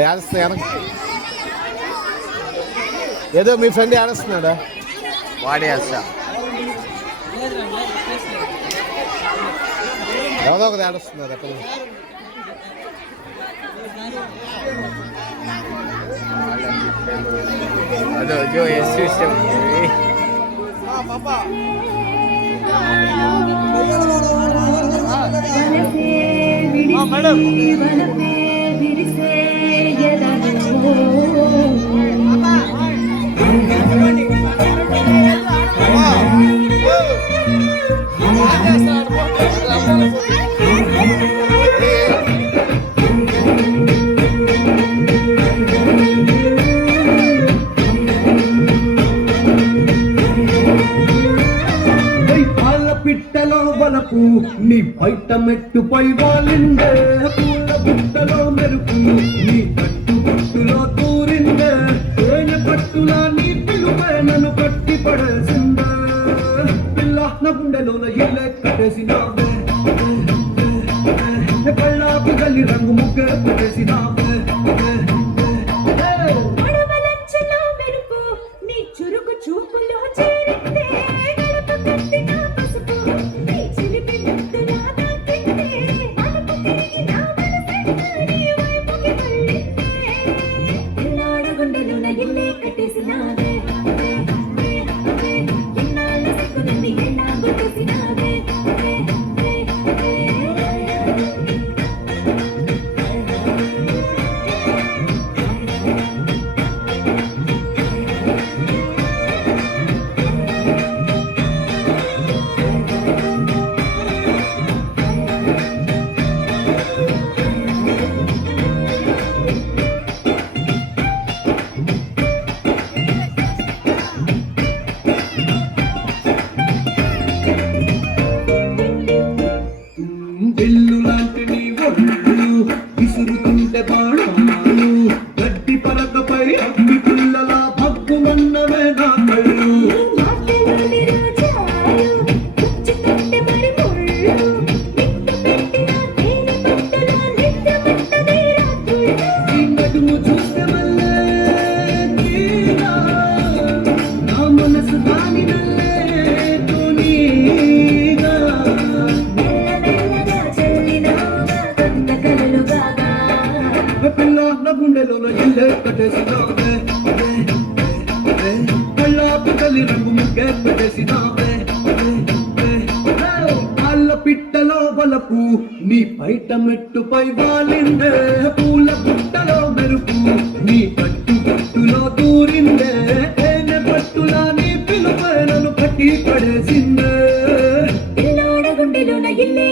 ఏడుస్తా ఏదో మీ ఫ్రెండ్ ఏడుస్తున్నాడా వాడే వేస్తా ఎవరో ఒకరు ఏడుస్తున్నారు అక్కడ అదో జో సిస్టమ్ మేడం పిట్టలో వలపు నీ బయట మెట్టుపై వాలిందే పూల బుట్టలో మెరుపు నీ కట్టు బుట్టులో తూరిందే తేనె పట్టులా నీ పిలుపై నన్ను కట్టి పడేసిందే పిల్ల నా గుండెలోన ఇల్లే కట్టేసినావే కళ్ళాపు గల్లి రంగు ముగ్గే పెట్టేసినావే ఇల్లు లాంటి నీ ఒళ్ళు విసురుతుంటే బాణాలు గడ్డి పరకపై అగ్గి పుల్లలా భగ్గుమన్నవే నా కళ్ళు ఈ నడుము చూస్తే మళ్ళీ నా మనసు దాని నల్లే పిల్ల నా గుండెలో ఇల్లే కట్టేసినావే కళ్ళాపు కలి రంగు ముగ్గే పెట్టేసినావే అల్ల పిట్టలో వలపు నీ బయట మెట్టుపై వాలిందే పూల బుట్టలో మెరుపు నీ కట్టు బుట్టులో తూరిందే తేనె పట్టులా నీ పిలుపై నన్ను కట్టి పడేసిందే గుండెలో ఇల్లే